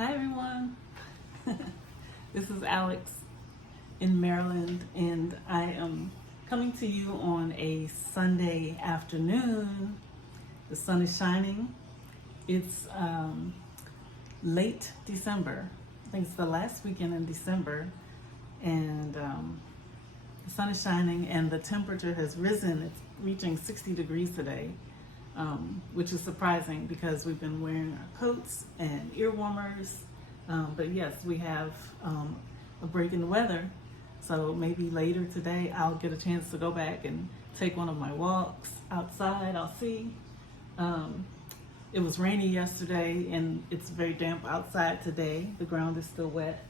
Hi everyone. This is Alex in Maryland, and I am coming to you on a Sunday afternoon. The sun is shining. It's late December. I think it's the last weekend in December, and the sun is shining, and the temperature has risen. It's reaching 60 degrees today. Which is surprising because we've been wearing our coats and ear warmers. But yes, we have a break in the weather. So maybe later today I'll get a chance to go back and take one of my walks outside. I'll see. It was rainy yesterday and it's very damp outside today. The ground is still wet.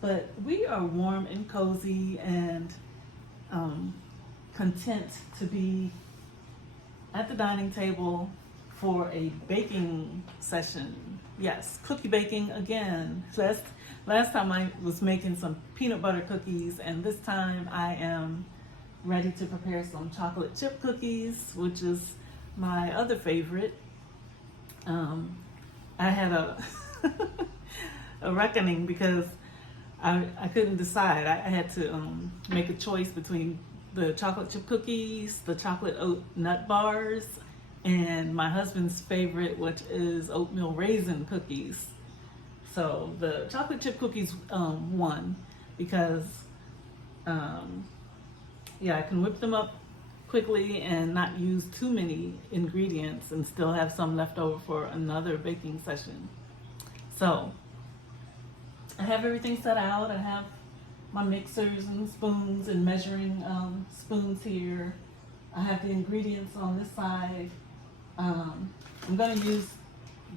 But we are warm and cozy and content to be at the dining table for a baking session. Yes, cookie baking again. Last time I was making some peanut butter cookies, and this time I am ready to prepare some chocolate chip cookies, which is my other favorite. I had a a reckoning because I couldn't decide. I had to make a choice between the chocolate chip cookies, the chocolate oat nut bars, and my husband's favorite, which is oatmeal raisin cookies. So the chocolate chip cookies won because I can whip them up quickly and not use too many ingredients and still have some left over for another baking session. So I have everything set out. I have my mixers and spoons and measuring spoons here. I have the ingredients on this side. I'm going to use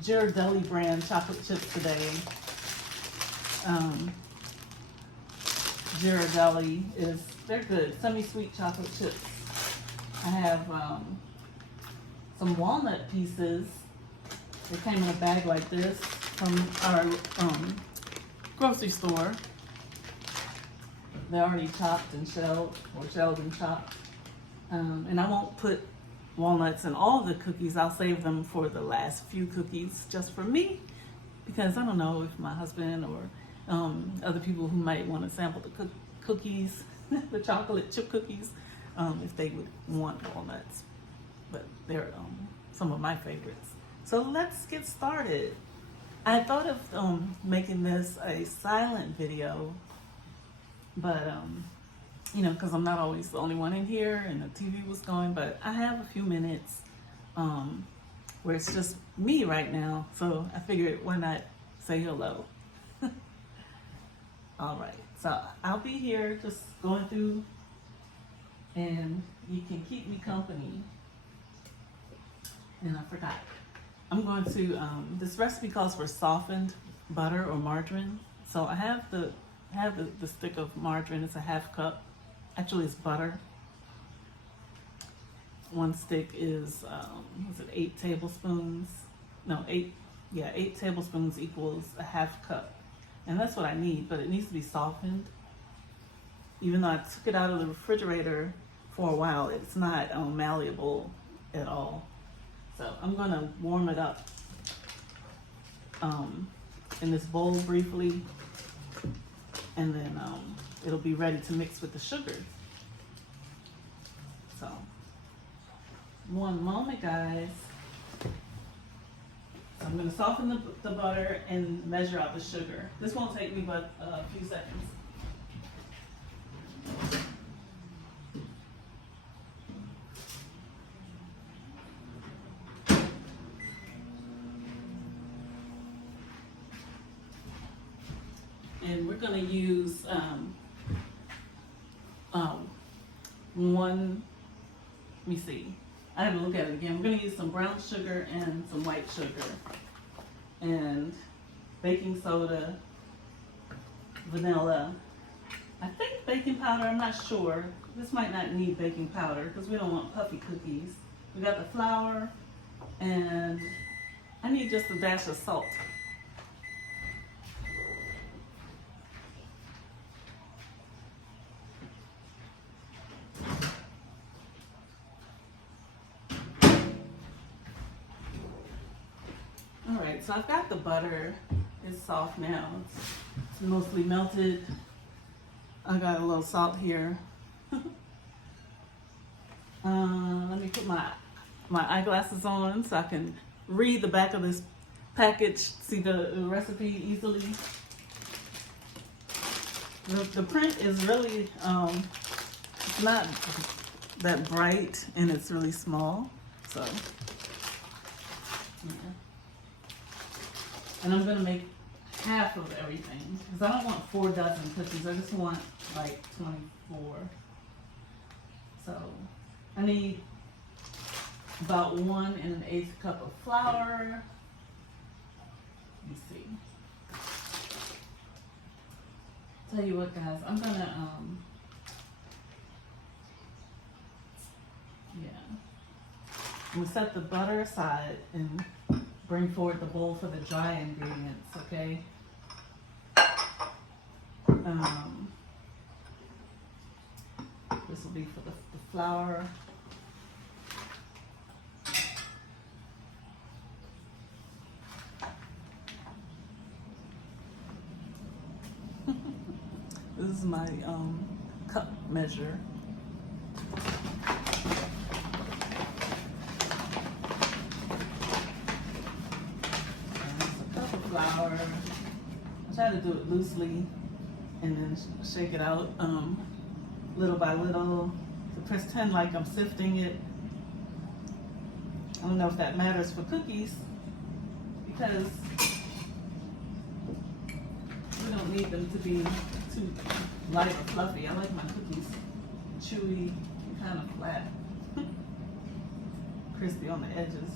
Ghirardelli brand chocolate chips today. Ghirardelli they're good, semi-sweet chocolate chips. I have some walnut pieces. They came in a bag like this from our grocery store. They're already chopped and shelled, or shelled and chopped. And I won't put walnuts in all the cookies. I'll save them for the last few cookies just for me, because I don't know if my husband or other people who might want to sample the cookies, the chocolate chip cookies, if they would want walnuts. But they're some of my favorites. So let's get started. I thought of making this a silent video, but because I'm not always the only one in here and the TV was going, but I have a few minutes where it's just me right now, so I figured why not say hello. All right, so I'll be here just going through and you can keep me company. And I forgot, I'm going to this recipe calls for softened butter or margarine. So I have the stick of margarine. It's a half cup. Actually, it's butter. One stick is 8 tablespoons? No, 8 tablespoons equals a half cup. And that's what I need, but it needs to be softened. Even though I took it out of the refrigerator for a while, it's not malleable at all. So I'm gonna warm it up in this bowl briefly, and then it'll be ready to mix with the sugar. So, one moment, guys. So I'm going to soften the butter and measure out the sugar. This won't take me but a few seconds. And we're going to use let me see. I have to look at it again. We're going to use some brown sugar and some white sugar and baking soda, vanilla. I think baking powder, I'm not sure. This might not need baking powder because we don't want puffy cookies. We got the flour, and I need just a dash of salt. So I've got the butter It's soft now. It's mostly melted. I got a little salt here. Let me put my eyeglasses on so I can read the back of this package, see the recipe easily. The print is really, it's not that bright and it's really small, so. Yeah. And I'm gonna make half of everything because I don't want 4 dozen cookies. I just want like 24. So I need about 1 1/8 cup of flour. Let me see. Tell you what, guys, I'm gonna I'm gonna set the butter aside and bring forward the bowl for the dry ingredients, okay? This will be for the flour. This is my cup measure. Flour. I try to do it loosely and then shake it out little by little to pretend like I'm sifting it. I don't know if that matters for cookies because we don't need them to be too light or fluffy. I like my cookies chewy and kind of flat, crispy on the edges.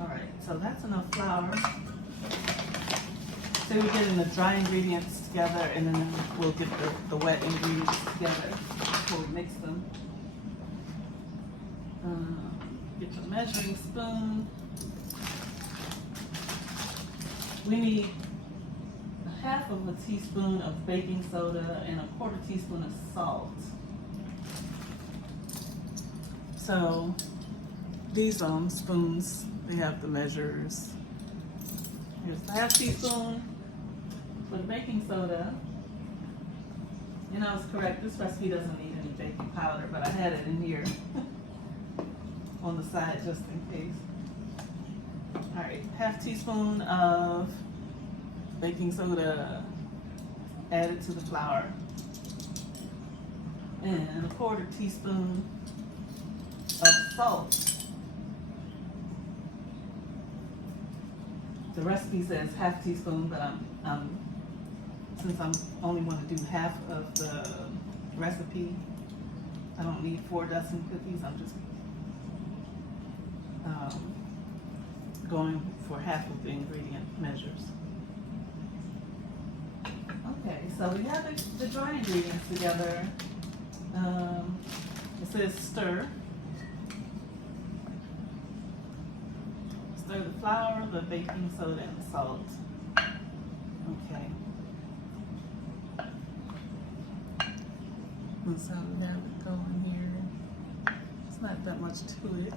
All right, so that's enough flour. So we're getting the dry ingredients together and then we'll get the wet ingredients together before we mix them. Get your measuring spoon. We need 1/2 teaspoon of baking soda and 1/4 teaspoon of salt. So these spoons, they have the measures. Here's the 1/2 teaspoon for the baking soda. And I was correct, this recipe doesn't need any baking powder, but I had it in here on the side just in case. All right, 1/2 teaspoon of baking soda added to the flour. And 1/4 teaspoon of salt. The recipe says 1/2 teaspoon, but since I'm only want to do half of the recipe, I don't need 4 dozen cookies. I'm just going for half of the ingredient measures. Okay, so we have the dry ingredients together. It says stir. Stir the flour, the baking soda, and the salt. Okay. And so we have it going here. It's not that much to it.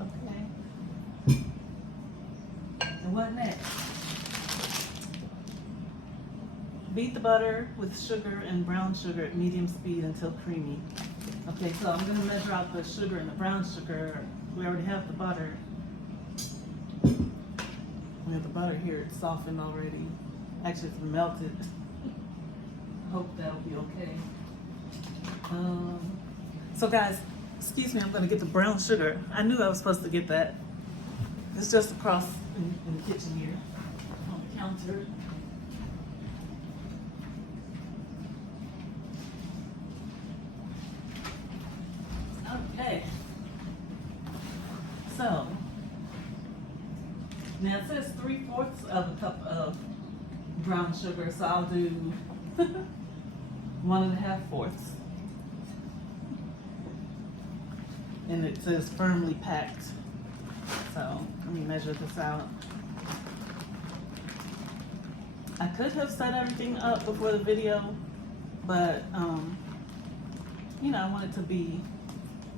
Okay. And what next? Beat the butter with sugar and brown sugar at medium speed until creamy. Okay, so I'm gonna measure out the sugar and the brown sugar. We already have the butter. We have the butter here, it's softened already. Actually, it's melted. Hope that'll be okay. So guys, excuse me, I'm gonna get the brown sugar. I knew I was supposed to get that. It's just across in the kitchen here on the counter. Okay. So, now it says 3/4 of a cup of brown sugar, so I'll do 1 1/2 and it says firmly packed. So let me measure this out. I could have set everything up before the video, but you know, I want it to be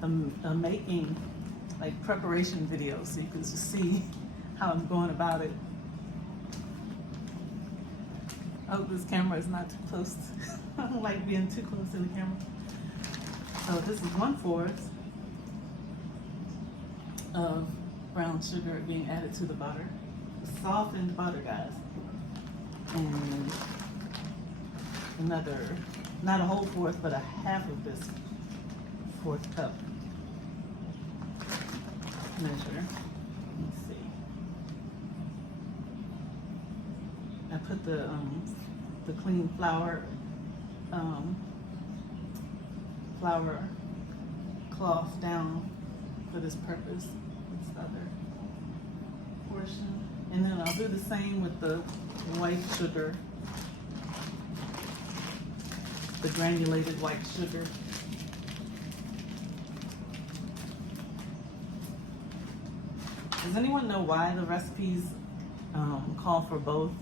a making, like preparation video, so you can just see how I'm going about it. I hope this camera is not too close. I don't like being too close to the camera. So this is 1/4 of brown sugar being added to the butter. Softened butter, guys. And another, not a whole 1/4, but a half of this 1/4 cup measure. Let's see. I put the clean flour cloth down for this purpose. This other portion, and then I'll do the same with the white sugar, the granulated white sugar. Does anyone know why the recipes call for both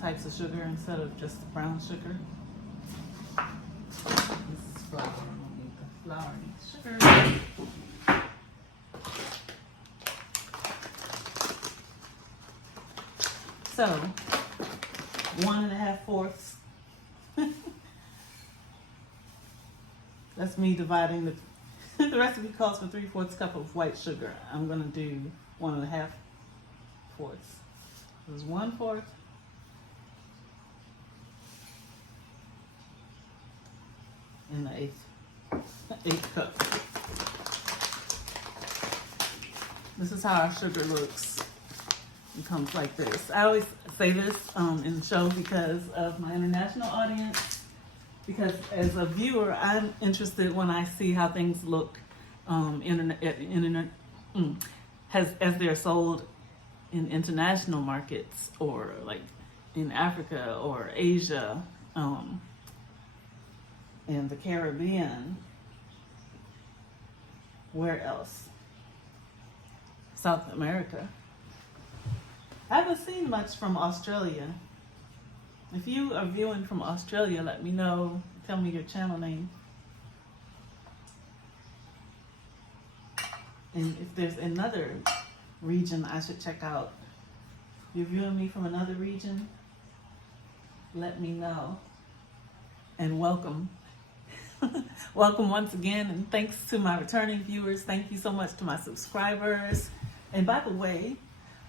types of sugar instead of just brown sugar? This is flour. We'll need the flour and sugar. So, 1.5/4. That's me dividing the. The recipe calls for 3/4 cup of white sugar. I'm gonna do 1.5/4. It was 1/4. And the eighth cup. This is how our sugar looks. It comes like this. I always say this in the show because of my international audience. Because as a viewer, I'm interested when I see how things look as they're sold in international markets, or like in Africa or Asia, and the Caribbean. Where else? South America. I haven't seen much from Australia. If you are viewing from Australia, let me know. Tell me your channel name. And if there's another region I should check out. If you're viewing me from another region, let me know. And welcome. Welcome once again, and thanks to my returning viewers. Thank you so much to my subscribers. And by the way,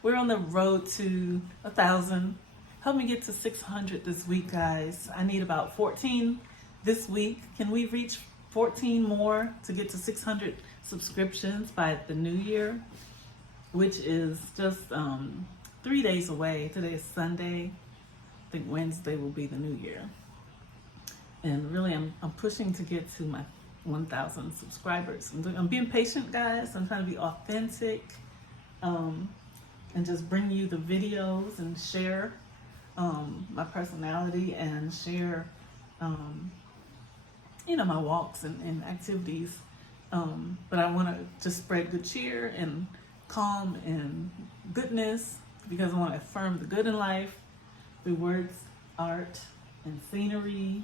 we're on the road to 1,000. Help me get to 600 this week, guys. I need about 14 this week. Can we reach 14 more to get to 600 subscriptions by the new year, which is just 3 days away. Today is Sunday. I think Wednesday will be the new year. And really, I'm pushing to get to my 1,000 subscribers. I'm being patient, guys. I'm trying to be authentic, and just bring you the videos and share my personality and share, my walks and activities. But I want to just spread good cheer and calm and goodness, because I want to affirm the good in life through words, art, and scenery.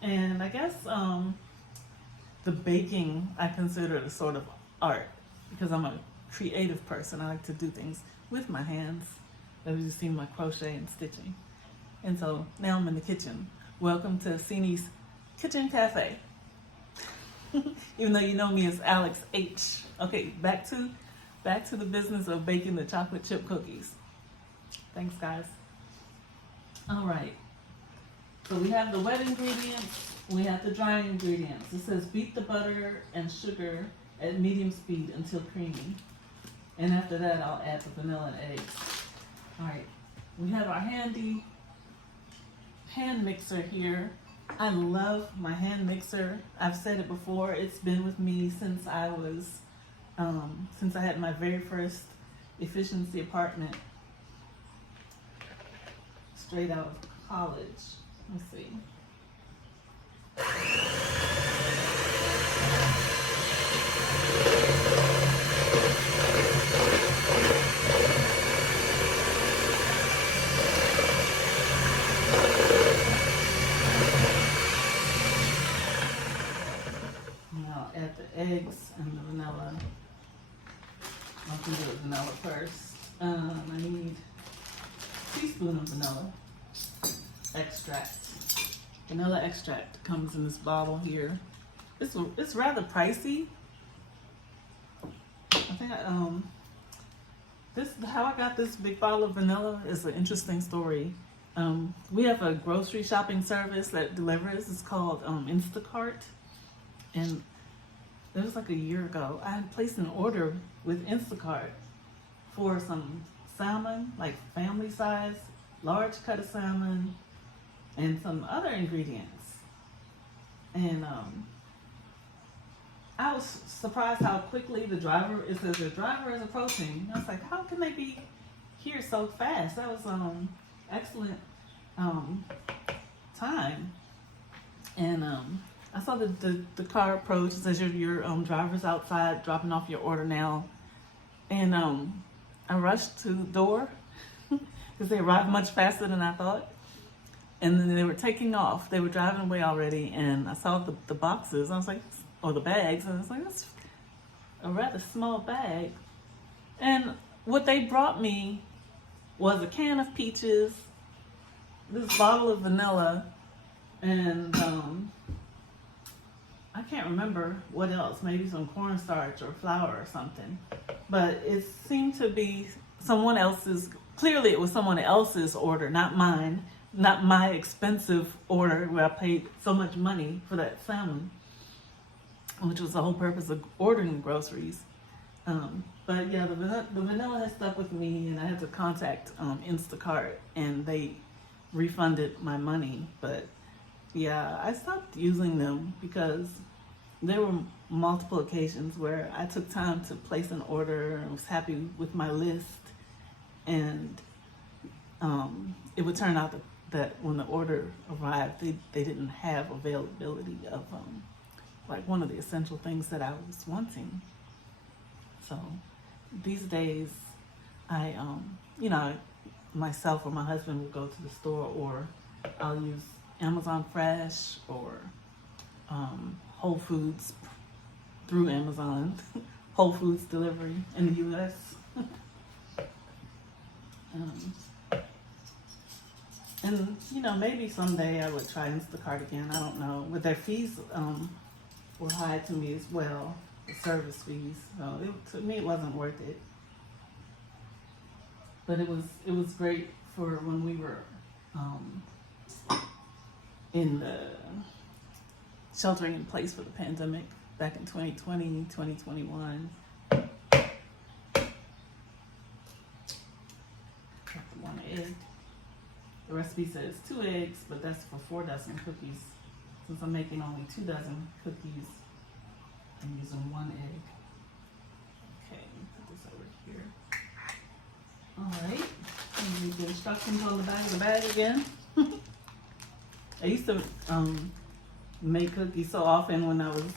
And I guess the baking I consider a sort of art, because I'm a creative person. I like to do things with my hands. As you see, my crochet and stitching. And so now I'm in the kitchen. Welcome to Cini's Kitchen Cafe. Even though you know me as Alex H. Okay, back to the business of baking the chocolate chip cookies. Thanks, guys. All right. So we have the wet ingredients, we have the dry ingredients. It says beat the butter and sugar at medium speed until creamy. And after that, I'll add the vanilla and eggs. All right, we have our handy hand mixer here. I love my hand mixer. I've said it before, it's been with me since I had my very first efficiency apartment straight out of college. Let's see. Now add the eggs and the vanilla. I'll do the vanilla first. I need a teaspoon of vanilla extra. extract. Vanilla extract comes in this bottle here. It's rather pricey. I think how I got this big bottle of vanilla is an interesting story. We have a grocery shopping service that delivers. It's called Instacart, and it was like a year ago. I had placed an order with Instacart for some salmon, like family size, large cut of salmon, and some other ingredients. And I was surprised how quickly it says the driver is approaching. And I was like, how can they be here so fast? That was excellent time. And I saw the car approach. It says your driver's outside dropping off your order now. And I rushed to the door because they arrived much faster than I thought. And then they were taking off. They were driving away already, and I saw the boxes. I was like, or the bags, and I was like, that's a rather small bag. And what they brought me was a can of peaches, this bottle of vanilla, and I can't remember what else, maybe some cornstarch or flour or something. But it seemed to be clearly it was someone else's order, not mine, not my expensive order where I paid so much money for that salmon, which was the whole purpose of ordering groceries. But yeah, the vanilla has stuck with me, and I had to contact Instacart, and they refunded my money. But yeah, I stopped using them because there were multiple occasions where I took time to place an order and was happy with my list, and it would turn out that when the order arrived, they didn't have availability of like one of the essential things that I was wanting. So these days, I myself or my husband will go to the store, or I'll use Amazon Fresh or Whole Foods through Amazon, Whole Foods delivery in the U.S. And maybe someday I would try Instacart again. I don't know, but their fees were high to me as well, the service fees. So to me, it wasn't worth it. But it was great for when we were in the sheltering in place for the pandemic back in 2020, 2021. One egg. The recipe says 2 eggs, but that's for 4 dozen cookies. Since I'm making only 2 dozen cookies, I'm using 1 egg. Okay, put this over here. Alright, read the instructions on the back of the bag again. I used to make cookies so often when I was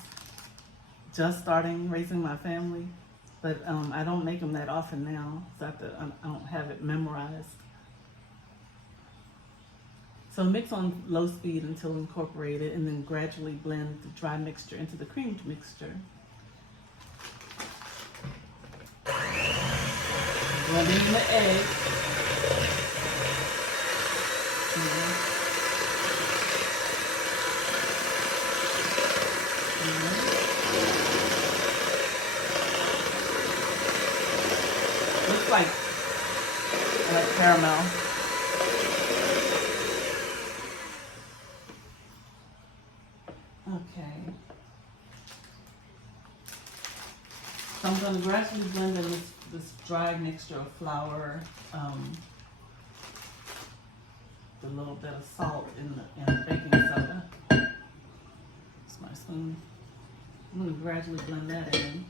just starting raising my family, but I don't make them that often now, so I don't have it memorized. So mix on low speed until incorporated, and then gradually blend the dry mixture into the creamed mixture. Blending in the egg. Looks like caramel. Okay. So I'm going to gradually blend in this dry mixture of flour, the little bit of salt and the baking soda. It's my spoon. I'm going to gradually blend that in.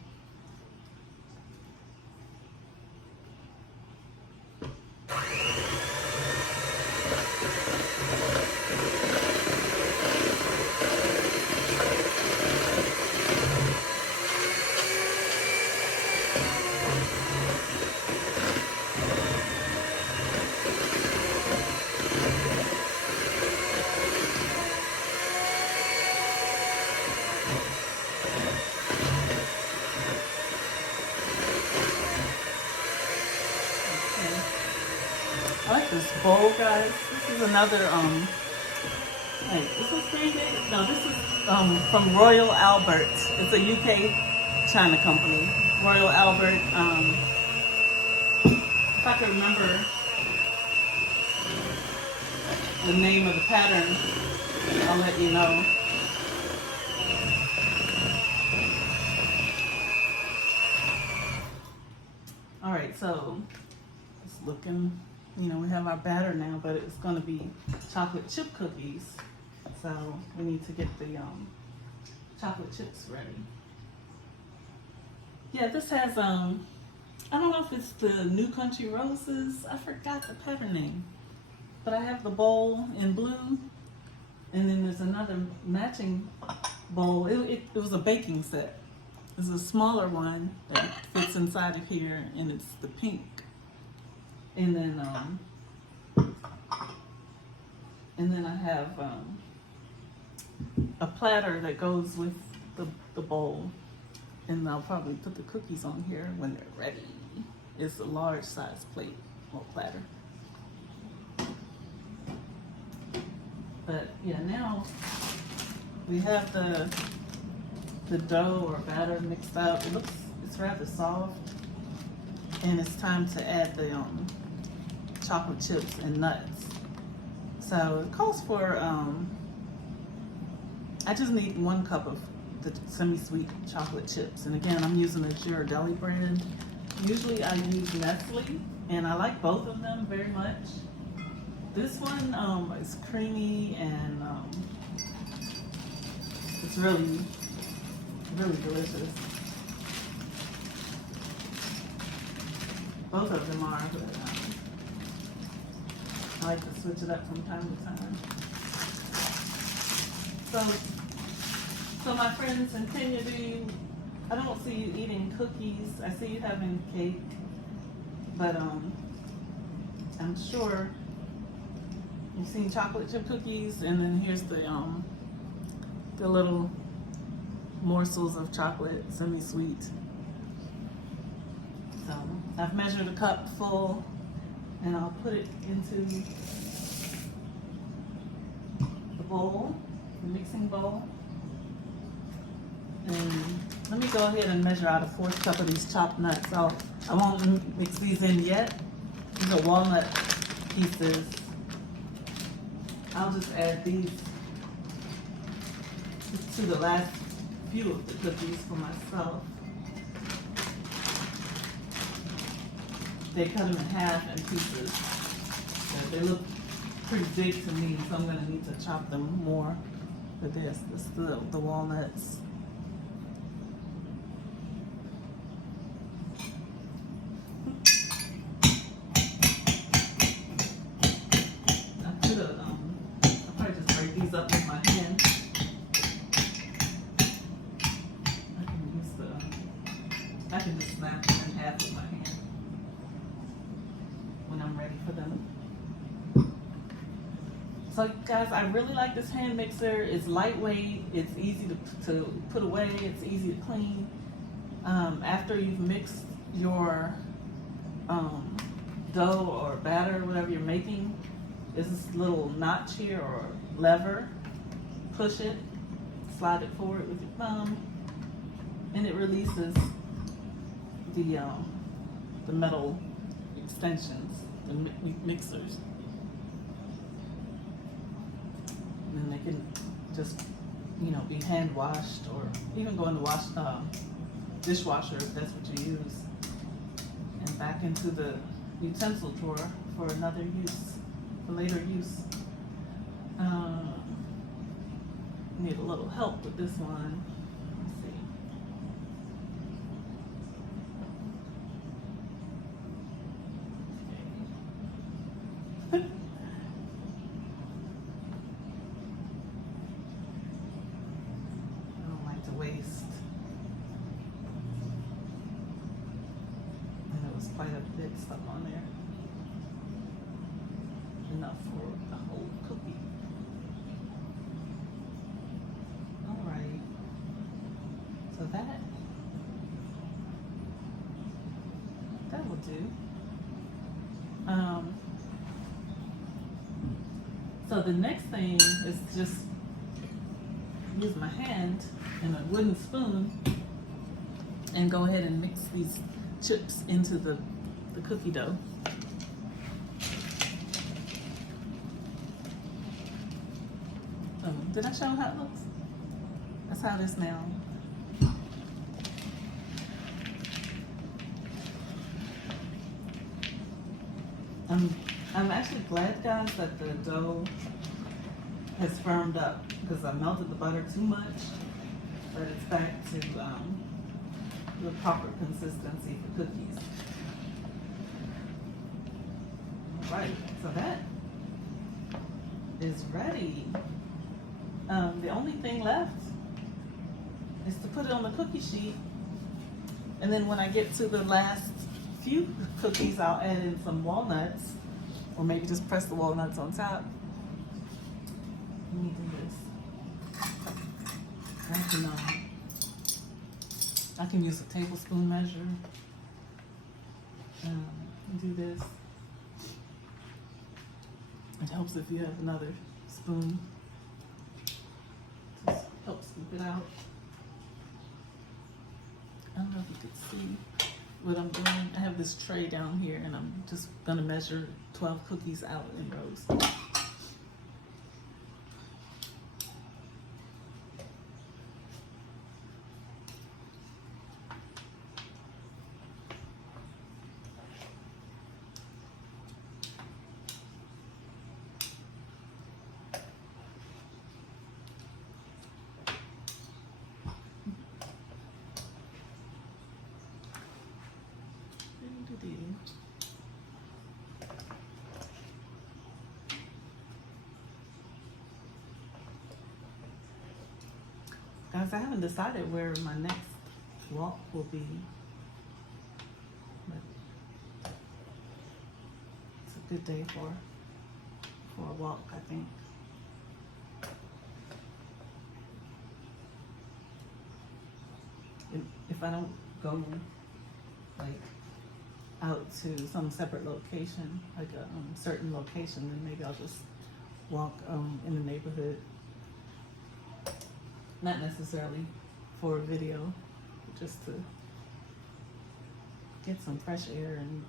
I like this bowl, guys. This is another Wait, is this Green Bay? No, this is from Royal Albert. It's a UK China company. Royal Albert. If I could remember the name of the pattern, I'll let you know. All right, so it's looking, we have our batter now, but it's going to be chocolate chip cookies. So we need to get the chocolate chips ready. Yeah, this has, I don't know if it's the New Country Roses. I forgot the pattern name. But I have the bowl in blue, and then there's another matching bowl. It was a baking set. It's a smaller one that fits inside of here, and it's the pink. And then I have a platter that goes with the bowl, and I'll probably put the cookies on here when they're ready. It's a large size plate or platter. But yeah, now we have the dough or batter mixed up. It's rather soft, and it's time to add the chocolate chips and nuts. So it calls for I just need 1 cup of the semi-sweet chocolate chips, and again, I'm using the Ghirardelli brand. Usually I use Nestle, and I like both of them very much. This one is creamy, and it's really, really delicious. Both of them are, but I like to switch it up from time to time. So my friends in Kenya, I don't see you eating cookies. I see you having cake, but I'm sure you've seen chocolate chip cookies, and then here's the little morsels of chocolate, semi-sweet. So I've measured a cup full, and I'll put it into the bowl, the mixing bowl. And let me go ahead and measure out a 4th cup of these chopped nuts. I won't mix these in yet. These are walnut pieces. I'll just add these to the last few of the cookies for myself. They cut them in half and pieces. They look pretty big to me, so I'm going to need to chop them more for this. This is the walnuts. I'll probably just break these up with my hand. I can just snap them in half with my hand when I'm ready for them. So guys, I really like this hand mixer. It's lightweight, it's easy to put away, it's easy to clean. After you've mixed your dough or batter, whatever you're making, there's this little notch here or lever. Push it, slide it forward with your thumb, and it releases the metal extensions, the mixers. And then they can just, be hand washed, or even go in the dishwasher if that's what you use, and back into the utensil drawer for another use, for later use. Need a little help with this one. Let's see. Okay. I don't like to waste. And there was quite a bit stuck on there. Enough for the whole cookie. Alright. So that will do. So the next thing is just use my hand and a wooden spoon and go ahead and mix these chips into the cookie dough. Did I show how it looks? That's how it is now. I'm actually glad, guys, that the dough has firmed up because I melted the butter too much, but it's back to the proper consistency for cookies. All right, so that is ready. The only thing left is to put it on the cookie sheet, and then when I get to the last few cookies, I'll add in some walnuts, or maybe just press the walnuts on top. Let me do this. I can use a tablespoon measure. Do this. It helps if you have another spoon. Just help scoop it out. I don't know if you could see what I'm doing. I have this tray down here and I'm just gonna measure 12 cookies out in rows. Guys, I haven't decided where my next walk will be. But it's a good day for a walk, I think. If I don't go like out to some separate location, like a certain location, then maybe I'll just walk in the neighborhood. Not necessarily for a video, just to get some fresh air and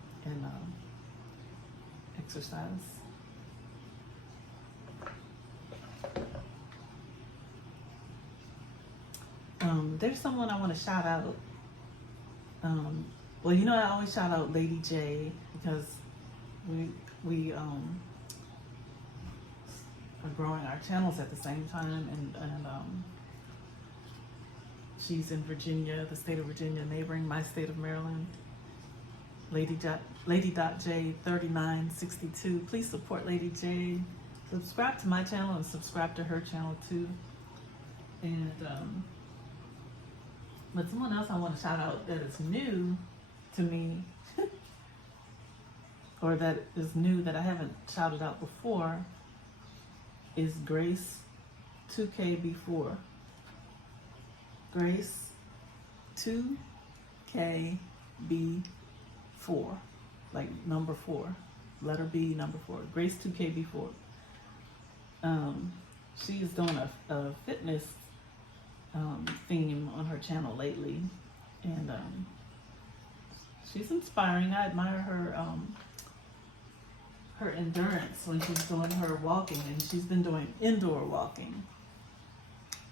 exercise. There's someone I want to shout out. Well, you know, I always shout out Lady J because we are growing our channels at the same time, and she's in Virginia, the state of Virginia, neighboring my state of Maryland. Lady.J 3962. Please support Lady J. Subscribe to my channel and subscribe to her channel too. And but someone else I want to shout out that is new to me, or that is new that I haven't shouted out before, is Grace 2KB4. Grace 2KB4, like number 4, letter B, number 4. Grace 2KB4. She is doing a fitness theme on her channel lately, and she's inspiring. I admire her endurance when she's doing her walking, and she's been doing indoor walking.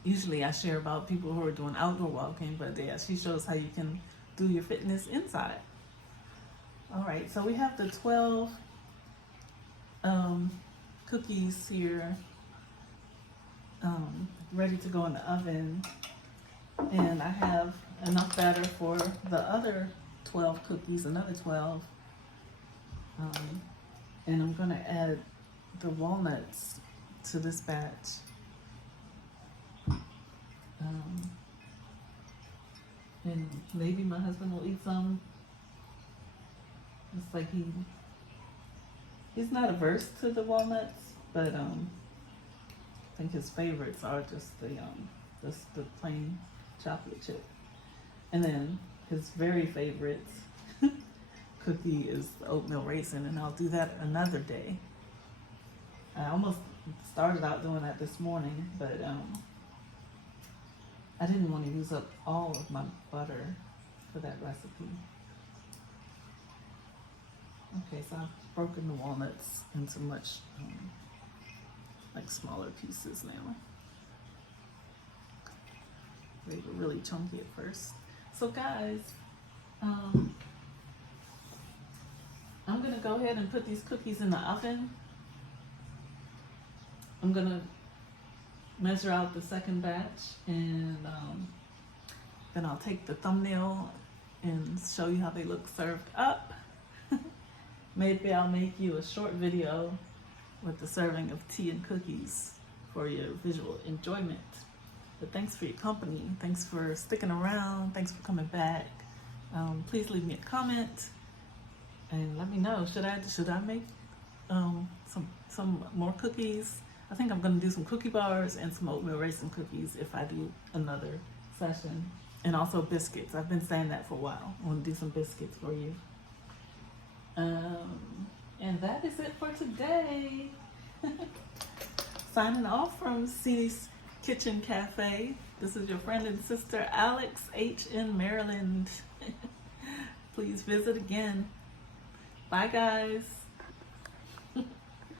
Usually I share about people who are doing outdoor walking, but yeah, she shows how you can do your fitness inside. All right, so we have the 12 cookies here ready to go in the oven, and I have enough batter for the other 12 cookies, another 12, and I'm gonna add the walnuts to this batch. And maybe my husband will eat some. It's like he's not averse to the walnuts, but I think his favorites are just the plain chocolate chip. And then his very favorite cookie is the oatmeal raisin, and I'll do that another day. I almost Started out doing that this morning, but I didn't want to use up all of my butter for that recipe. Okay, so I've broken the walnuts into much like smaller pieces now. They were really chunky at first. So guys, I'm gonna go ahead and put these cookies in the oven. I'm gonna measure out the second batch, and then I'll take the thumbnail and show you how they look served up. Maybe I'll make you a short video with the serving of tea and cookies for your visual enjoyment. But thanks for your company. Thanks for sticking around. Thanks for coming back. Please leave me a comment and let me know. Should I make some more cookies? I think I'm gonna do some cookie bars and some oatmeal raisin cookies if I do another session. And also biscuits. I've been saying that for a while. I want to do some biscuits for you. And that is it for today. Signing off from C's Kitchen Cafe. This is your friend and sister Alex H in Maryland. Please visit again. Bye guys.